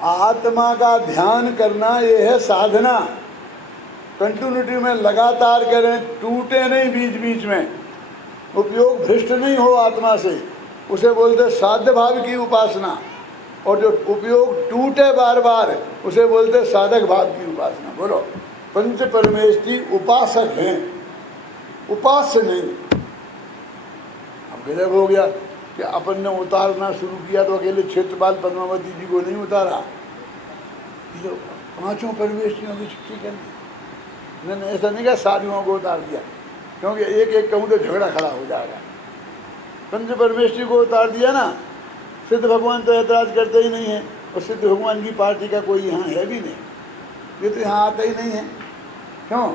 आत्मा का ध्यान करना ये है साधना, कंटिन्यूटी में लगातार करें, टूटे नहीं बीच बीच में, उपयोग भ्रष्ट नहीं हो आत्मा से, उसे बोलते साध्य भाव की उपासना। और जो उपयोग टूटे बार बार, उसे बोलते साधक भाव की उपासना। बोलो, पंच परमेश जी उपासक हैं, उपास्य नहीं। अब गजब हो गया कि अपन ने उतारना शुरू किया तो अकेले क्षेत्रपाल पद्मावती जी को नहीं उतारा, ये तो पांचों परमेश्वरियों की छुट्टी कर दी। मैंने ऐसा नहीं कहा साधुओं को उतार दिया, क्योंकि एक एक कहूँ तो झगड़ा खड़ा हो जाएगा। पंच परमेश्वरी को उतार दिया ना, सिद्ध भगवान तो ऐतराज करते ही नहीं है, और सिद्ध भगवान की पार्टी का कोई यहाँ है भी नहीं, ये तो यहाँ आता ही नहीं है। क्यों?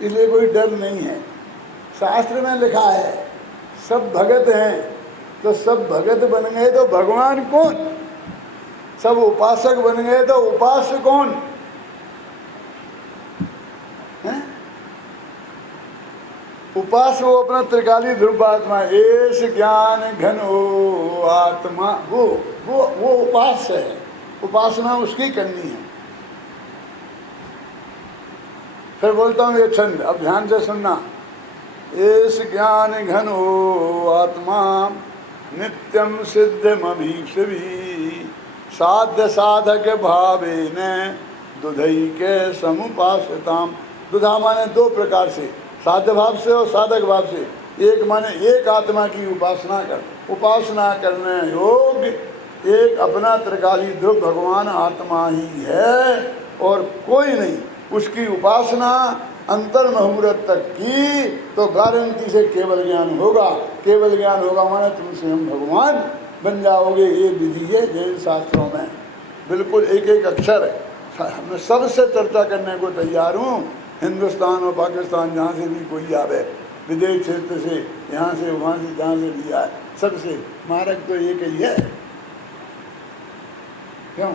इसलिए कोई डर नहीं है। शास्त्र में लिखा है सब भगत हैं, तो सब भगत बन गए तो भगवान कौन? सब उपासक बन गए तो उपास्य कौन है? उपास वो अपना त्रिकाली ध्रुव आत्मा, एस ज्ञान घन हो आत्मा, वो उपास है, उपासना उसकी करनी है। फिर बोलता हूँ ये छंद, अब ध्यान से सुनना। एस ज्ञान घन हो आत्मा नित्यम सिद्धम अभीक्षवी साध्य साधक भावे न दुधई के समुपासताम। दुधा माने दो प्रकार से, साध्य भाव से और साधक भाव से। एक माने एक आत्मा की उपासना कर, उपासना करने योग्य एक अपना त्रिकाली ध्रुव भगवान आत्मा ही है और कोई नहीं। उसकी उपासना अंतर मुहूर्त तक की तो गारंटी से केवल ज्ञान होगा। केवल ज्ञान होगा माने तुम स्वयं भगवान बन जाओगे। ये विधि है जैन शास्त्रों में, बिल्कुल एक एक अक्षर है। मैं सबसे चर्चा करने को तैयार हूँ, हिंदुस्तान और पाकिस्तान जहाँ से भी कोई आवे, विदेश क्षेत्र से, यहाँ से वहाँ से, जहाँ से भी आए, सबसे मार्ग तो एक ही है। क्यों?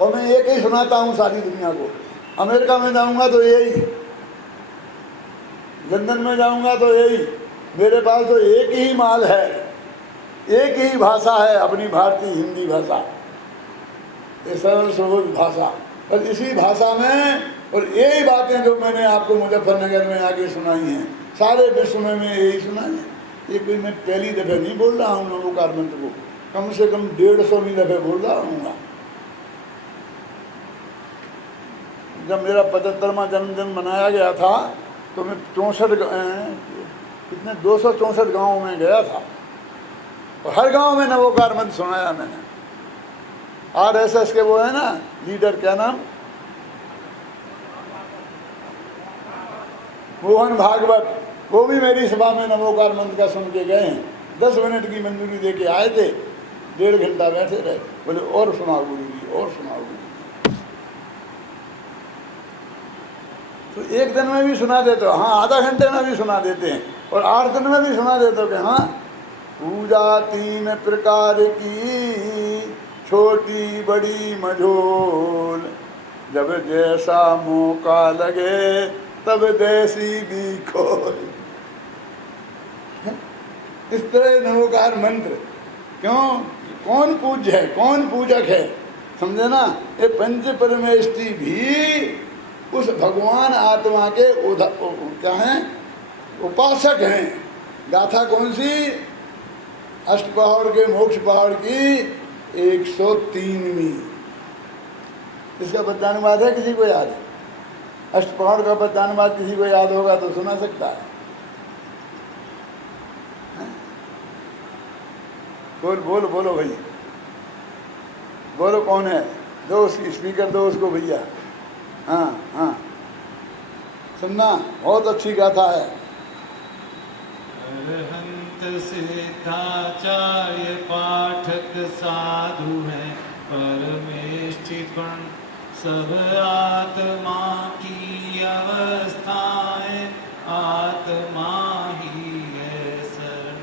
और मैं एक ही सुनाता हूँ सारी दुनिया को। अमेरिका में जाऊँगा तो यही, लंदन में जाऊँगा तो यही। मेरे पास तो एक ही माल है, एक ही भाषा है अपनी भारतीय हिंदी भाषा, ये सरल सहज भाषा। और इसी भाषा में और यही बातें जो मैंने आपको मुजफ्फरनगर में आके सुनाई हैं, सारे विश्व में मैं यही सुनाई है। ये कोई मैं पहली दफ़े नहीं बोल रहा हूँ नमोकार मंत्र को, कम से कम 150 दफ़े बोल रहा हूँ। जब मेरा 75वां जन्मदिन मनाया गया था तो मैं 264 गाँव में गया था और हर गांव में नवोकार मंत्र सुनाया मैंने। RSS के वो है ना लीडर, क्या नाम, मोहन भागवत, वो भी मेरी सभा में नवोकार मंत्र का सुन के गए हैं। 10 मिनट की मंजूरी दे के आए थे, 1.5 घंटा बैठे रहे, बोले और सुनाओ गुरु जी, और सुनाओ गुरु जी। तो एक दिन में भी सुना देते हो, हाँ आधा घंटे में भी सुना देते हैं, और 8 दिन में भी सुना देते हो कि हाँ पूजा 3 प्रकार की, छोटी बड़ी मझोल, जब जैसा मौका लगे तब देसी भी खोल। इस तरह नवोकार मंत्र। क्यों? कौन पूज्य है, कौन पूजक है, समझे ना। ये पंच परमेष्टि भी उस भगवान आत्मा के क्या हैं, उपासक हैं। गाथा कौन सी? अष्टपहर के मोक्ष पहाड़ की 103वीं। इसका पद्यानुवाद है, किसी को याद है? अष्टपहर का पद्यानुवाद किसी को याद होगा तो सुना सकता है। बोलो बोलो भाई, बोलो कौन है? दो स्पीकर दो उसको भैया। हाँ हाँ, सुनना, बहुत अच्छी गाथा है। अरहंत सिद्धाचार्य पाठक साधु है, परमेष्ठिपण सब आत्मा की अवस्थाएं, आत्मा ही है शरण।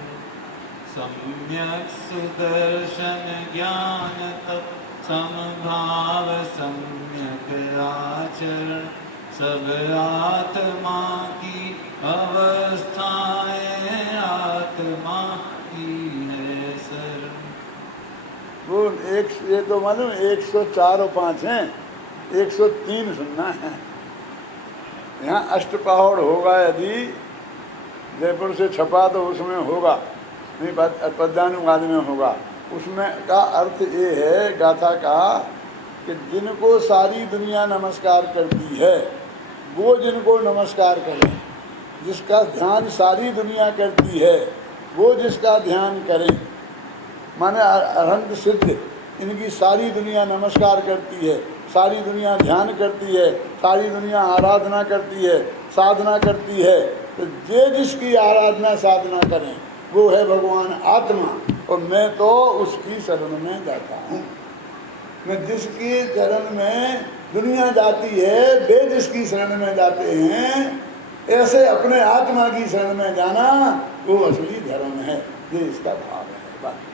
सम्यक सुदर्शन ज्ञान तप समभाव सम्यक आचरण, सब आत्मा की अवस्थाएं, आत्मा ही है शरण। वो ये तो मालूम 104 और 5 हैं, 103 सुनना है। यहाँ अष्टपहड़ होगा, यदि जयपुर से छपा तो उसमें होगा, नहीं पद्यानुवाद में होगा। उसमें का अर्थ ये है गाथा का कि जिनको सारी दुनिया नमस्कार करती है वो जिनको नमस्कार करें, जिसका ध्यान सारी दुनिया करती है वो जिसका ध्यान करें। माने अनंत सिद्ध इनकी सारी दुनिया नमस्कार करती है, सारी दुनिया ध्यान करती है, सारी दुनिया आराधना करती है, साधना करती है। तो जे जिसकी आराधना साधना करें वो है भगवान आत्मा, और मैं तो उसकी शरण में जाता हूँ। मैं जिसकी शरण में दुनिया जाती है वे जिसकी शरण में जाते हैं, ऐसे अपने आत्मा की शरण में जाना वो असली धर्म है। ये इसका भाव है। बाकी